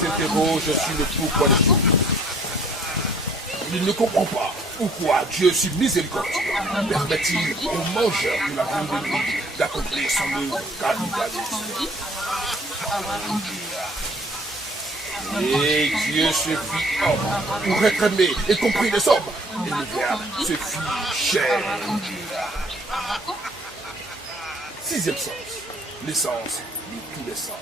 s'interroge sur le pourquoi des choses. Il ne comprend pas pourquoi Dieu, si miséricordieux, permet-il aux mangeurs de la viande de nuit d'accomplir son œuvre capitaliste. Et Dieu se fit homme pour être aimé et compris des hommes. Et le Verbe se fit chair. Sixième sens, l'essence de tous les sens.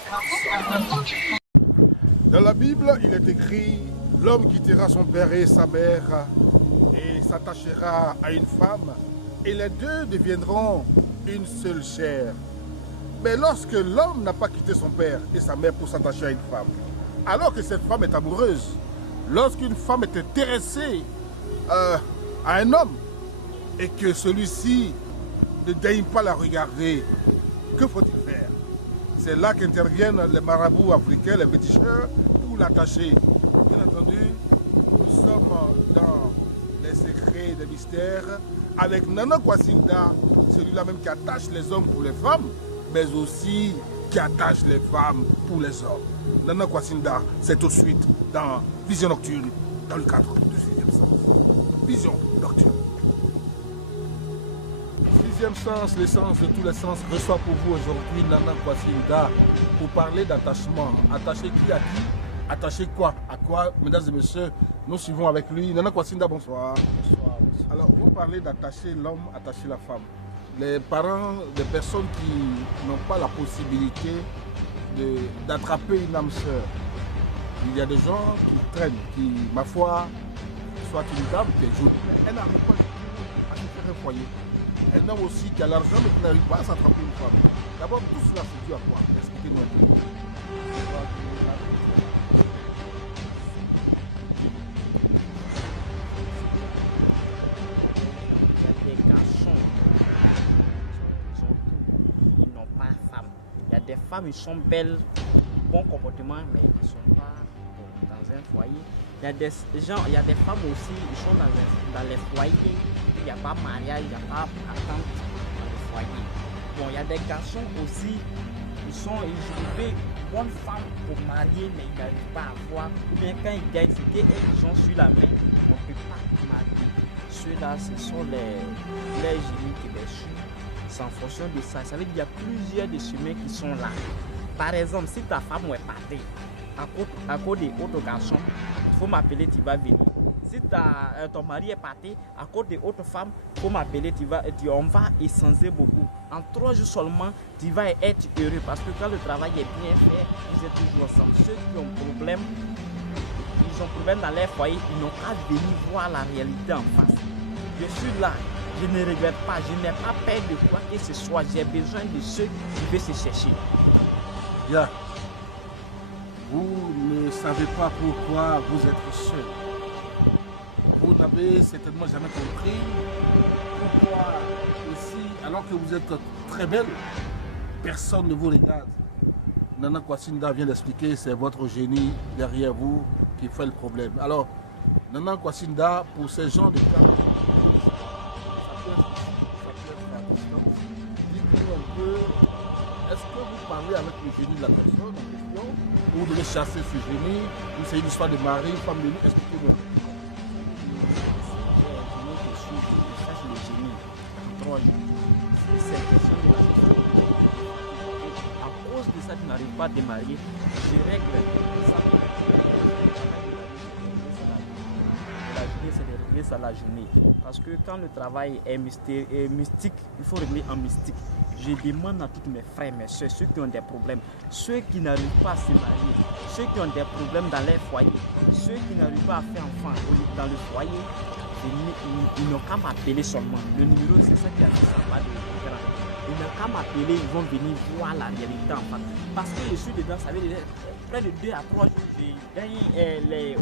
Dans la Bible, il est écrit: l'homme quittera son père et sa mère et s'attachera à une femme, et les deux deviendront une seule chair. Mais lorsque l'homme n'a pas quitté son père et sa mère pour s'attacher à une femme, alors que cette femme est amoureuse, lorsqu'une femme est intéressée à un homme et que celui-ci ne daigne pas la regarder, que faut-il faire? C'est là qu'interviennent les marabouts africains, les féticheurs, pour l'attacher. Bien entendu, nous sommes dans les secrets des mystères avec Nana Kwassinda, celui-là même qui attache les hommes pour les femmes, mais aussi qui attache les femmes pour les hommes. Nana Kwassinda, c'est tout de suite dans Vision Nocturne, dans le cadre du sixième sens. Vision Nocturne. Sixième sens, l'essence de tous les sens, reçoit pour vous aujourd'hui Nana Kwassinda pour parler d'attachement. Attacher qui à qui? Attacher quoi à quoi? Mesdames et messieurs, nous suivons avec lui. Nana Kwassinda, bonsoir. Bonsoir. Alors, vous parlez d'attacher l'homme, attacher la femme. Les parents des personnes qui n'ont pas la possibilité d'attraper une âme sœur. Il y a des gens qui traînent, qui, ma foi, soit une dame qui est jolie, elle n'arrive pas à se faire un foyer. Un homme aussi qui a l'argent mais qui n'arrive pas à s'attraper une femme. D'abord, tout cela c'est dû à quoi? Expliquez-nous un peu. Il y a des garçons, ils n'ont pas de femmes. Il y a des femmes, ils sont belles, bon comportement, mais ils ne sont pas dans un foyer. Il y a des gens, il y a des femmes aussi, ils sont dans les foyers, il n'y a pas mariage, il n'y a pas attente dans les foyers. Bon, il y a des garçons aussi, ils veulent une bonne femme pour marier, mais ils n'arrivent pas à avoir. Ou bien quand ils gagnent, c'est qu'ils ont sur la main, on ne peut pas marier. Ceux-là, ce sont les génies qui les suivent. C'est en fonction de ça. Ça veut dire qu'il y a plusieurs des chemins qui sont là. Par exemple, si ta femme est partie à cause des autres garçons, il faut m'appeler, tu vas venir. Si ton mari est parti à cause des autres femmes, il faut m'appeler, on va échanger beaucoup. En 3 jours seulement, tu vas être heureux parce que quand le travail est bien fait, vous êtes toujours ensemble. Ceux qui ont problème, ils ont problème dans leur foyer, ils n'ont qu'à venir voir la réalité en face. Je suis là, je ne regrette pas, je n'ai pas peur de quoi que ce soit. J'ai besoin de ceux qui veulent se chercher. Bien. Vous ne savez pas pourquoi vous êtes seul. Vous n'avez certainement jamais compris pourquoi ici, alors que vous êtes très belle, personne ne vous regarde. Nana Kwassinda vient d'expliquer, c'est votre génie derrière vous qui fait le problème. Alors, Nana Kwassinda, pour ces gens de cas, ça peut être à distance. Dites-nous un peu, est-ce que vous parlez avec le génie de la personne en question, ou vous devez chasser ce génie, ou c'est une histoire de mari, femme de nuit? Expliquez-moi. À cause de ça, tu n'arrives pas à démarrer. Je règle ça. La journée, c'est de régler ça la journée. Parce que quand le travail est mystique, il faut régler en mystique. Je demande à tous mes frères, mes soeurs, ceux qui ont des problèmes, ceux qui n'arrivent pas à se marier, ceux qui ont des problèmes dans leur foyer, ceux qui n'arrivent pas à faire enfant dans le foyer, ils n'ont qu'à m'appeler seulement. Le numéro, c'est ça qui a dit ça, pas de grand. Ils n'ont qu'à m'appeler, ils vont venir voir la réalité en face. Parce que je suis dedans, ça veut dire près de 2 à 3 jours, j'ai gagné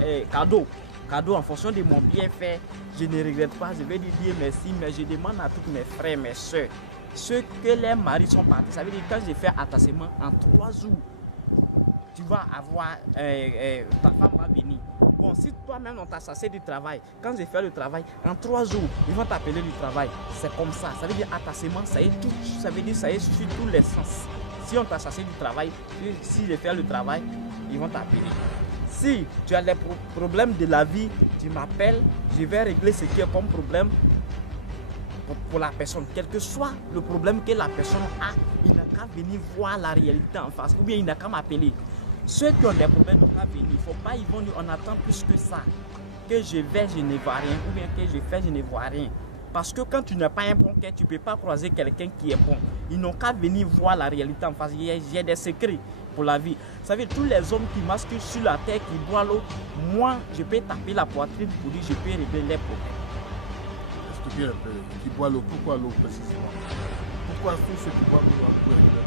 les cadeaux. Cadeaux en fonction de mon bienfait. Je ne regrette pas, je vais lui dire merci, mais je demande à tous mes frères, mes soeurs, ceux que les maris sont partis. Ça veut dire quand j'ai fait attachement en 3 jours, tu vas avoir, ta femme va venir. Bon, si toi-même on t'a chassé du travail, quand j'ai fait le travail, en 3 jours, ils vont t'appeler du travail. C'est comme ça. Ça veut dire attachement, ça y est tout. Ça veut dire ça y est sur tous les sens. Si on t'a chassé du travail, si j'ai fait le travail, ils vont t'appeler. Si tu as des problèmes de la vie, tu m'appelles, je vais régler ce qui est comme problème pour la personne. Quel que soit le problème que la personne a, il n'a qu'à venir voir la réalité en face. Ou bien il n'a qu'à m'appeler. Ceux qui ont des problèmes n'ont qu'à venir. Il ne faut pas, ils vont dire, on attend plus que ça. Que je vais, je ne vois rien. Ou bien que je fais, je ne vois rien. Parce que quand tu n'as pas un bon cœur, tu ne peux pas croiser quelqu'un qui est bon. Ils n'ont qu'à venir voir la réalité en face. J'ai des secrets pour la vie. Vous savez, tous les hommes qui masquent sur la terre, qui boivent l'eau, moi, je peux taper la poitrine pour dire je peux régler les problèmes. Expliquez un peu. Qui boit l'eau, pourquoi l'eau précisément? Pourquoi tous ceux qui boivent l'eau en peut régler?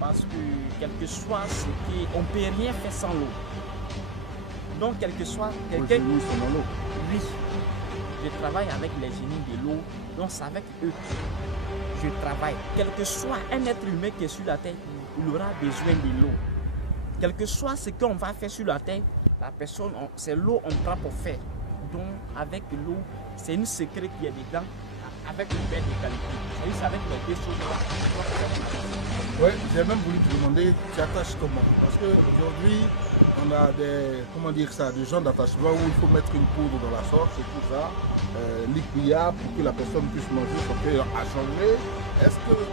Parce que quel que soit ce qui, on ne peut rien faire sans l'eau. Donc, quel que soit quelqu'un qui sont dans l'eau. Oui, je travaille avec les génies de l'eau, donc c'est avec eux. Je travaille. Quel que soit un être humain qui est sur la terre, il aura besoin de l'eau. Quel que soit ce qu'on va faire sur la terre, la personne, c'est l'eau qu'on prend pour faire. Donc, avec l'eau, c'est un secret qui est dedans, avec une belle qualité. C'est avec les deux choses-là. Oui, j'ai même voulu te demander, tu attaches comment? Parce qu'aujourd'hui, on a des gens d'attachement où il faut mettre une poudre dans la sauce et tout ça, liquide pour que la personne puisse manger son cœur à changer.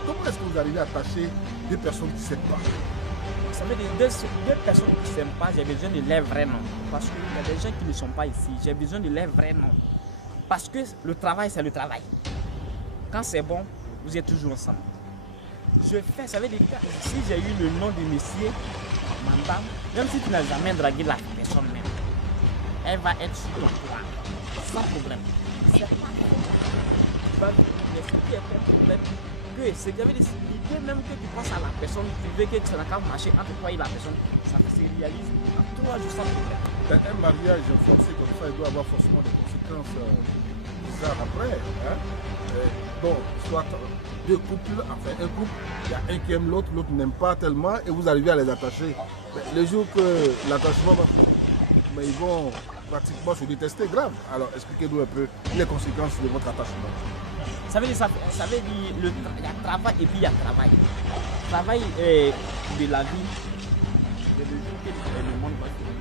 Comment est-ce que vous arrivez à attacher deux personnes qui ne s'aiment pas? Ça veut dire deux personnes qui ne s'aiment pas, j'ai besoin de leur vrai nom. Parce qu'il y a des gens qui ne sont pas ici, j'ai besoin de leur vrai nom. Parce que le travail, c'est le travail. Quand c'est bon, vous êtes toujours ensemble. Je fais, ça veut dire que si j'ai eu le nom du monsieur, madame, même si tu n'as jamais dragué la personne même, elle va être sur ton toit, sans problème. C'est pas tu vas mais ce qui est un problème, que c'est que l'idée même que tu penses à la personne, tu veux que tu n'as qu'à marcher entre toi et la personne, ça se réalise en 3 jours sans problème. Un mariage forcé comme ça, il doit avoir forcément des conséquences bizarres après. Hein? Bon, soit deux couples, enfin un couple, il y a un qui aime l'autre, l'autre n'aime pas tellement et vous arrivez à les attacher. Mais le jour que l'attachement va finir, mais ils vont pratiquement se détester grave. Alors expliquez-nous un peu les conséquences de votre attachement. Ça veut dire, il y a travail et puis il y a travail. Travail de la vie, de le jour que le monde va finir.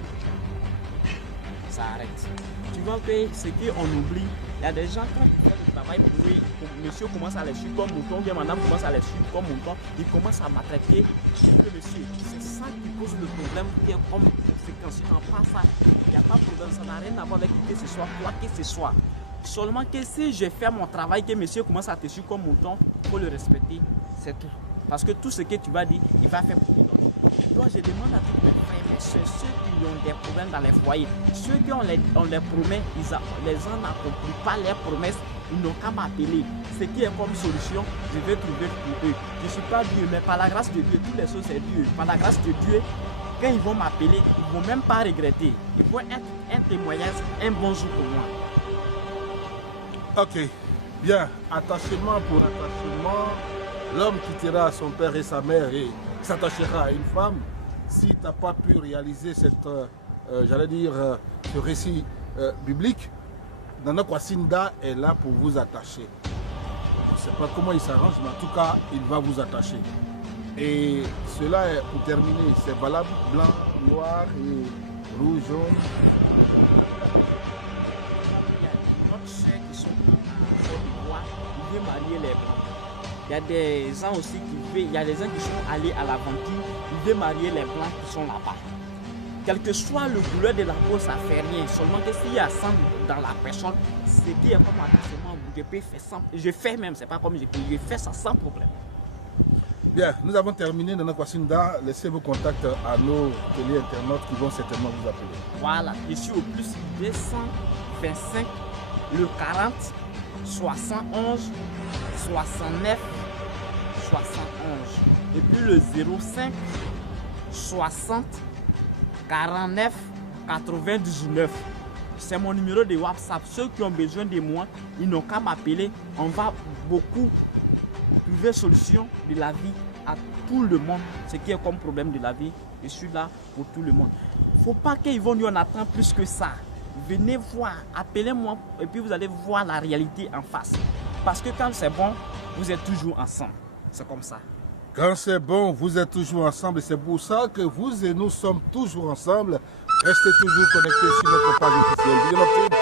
Ça arrête. Tu vois que ce qu'on oublie, il y a des gens quand ils font le travail, oui, monsieur commence à les suivre comme mouton, bien madame commence à les suivre comme mouton, il commence à maltraiter le monsieur. C'est ça qui pose le problème qui est comme conséquence. Si on pas ça, il n'y a pas de problème, ça n'a rien à voir avec qui que ce soit, quoi que ce soit. Seulement que si je fais mon travail, que monsieur commence à te suivre comme mouton, il faut le respecter, c'est tout. Parce que tout ce que tu vas dire, il va faire pour toi. Donc je demande à tous mes frères, mes soeurs, ceux qui ont des problèmes dans les foyers, ceux qui on les promet, les gens n'accomplissent pas leurs promesses, ils n'ont qu'à m'appeler. Ce qui est comme solution, je vais trouver pour eux. Je ne suis pas Dieu, mais par la grâce de Dieu, toutes les choses c'est Dieu. Par la grâce de Dieu, quand ils vont m'appeler, ils ne vont même pas regretter. Ils vont être un témoignage, un bon jour pour moi. Ok, bien, attachement pour attachement, l'homme quittera son père et sa mère et s'attachera à une femme. Si tu n'as pas pu réaliser cette, ce récit biblique, Nana Kwassinda est là pour vous attacher. On ne sait pas comment il s'arrange, mais en tout cas, il va vous attacher. Et cela, pour terminer, c'est valable blanc, noir et rouge, jaune. Marier les blancs. Il y a des gens aussi il y a des gens qui sont allés à l'aventure, ils veulent marier les blancs qui sont là-bas. Quel que soit le couleur de la peau, ça ne fait rien. Seulement que s'il y a sang dans la personne, ce qui est comme attachement, je peux faire sans. Je fais même, c'est pas comme je fais ça sans problème. Bien, nous avons terminé Nana Kwassinda. Laissez vos contacts à nos téléinternautes qui vont certainement vous appeler. Voilà, je suis au plus 225 le 40 71 69 71 et puis le 05 60 49 99. C'est mon numéro de WhatsApp. Ceux qui ont besoin de moi, ils n'ont qu'à m'appeler. On va beaucoup trouver solution de la vie à tout le monde. Ce qui est comme problème de la vie, Je suis là pour tout le monde. Il ne faut pas qu'ils vont nous en attendre plus que ça. Venez voir, appelez-moi et puis vous allez voir la réalité en face. Parce que quand c'est bon, vous êtes toujours ensemble. C'est comme ça. Quand c'est bon, vous êtes toujours ensemble et c'est pour ça que vous et nous sommes toujours ensemble. Restez toujours connectés sur notre page officielle.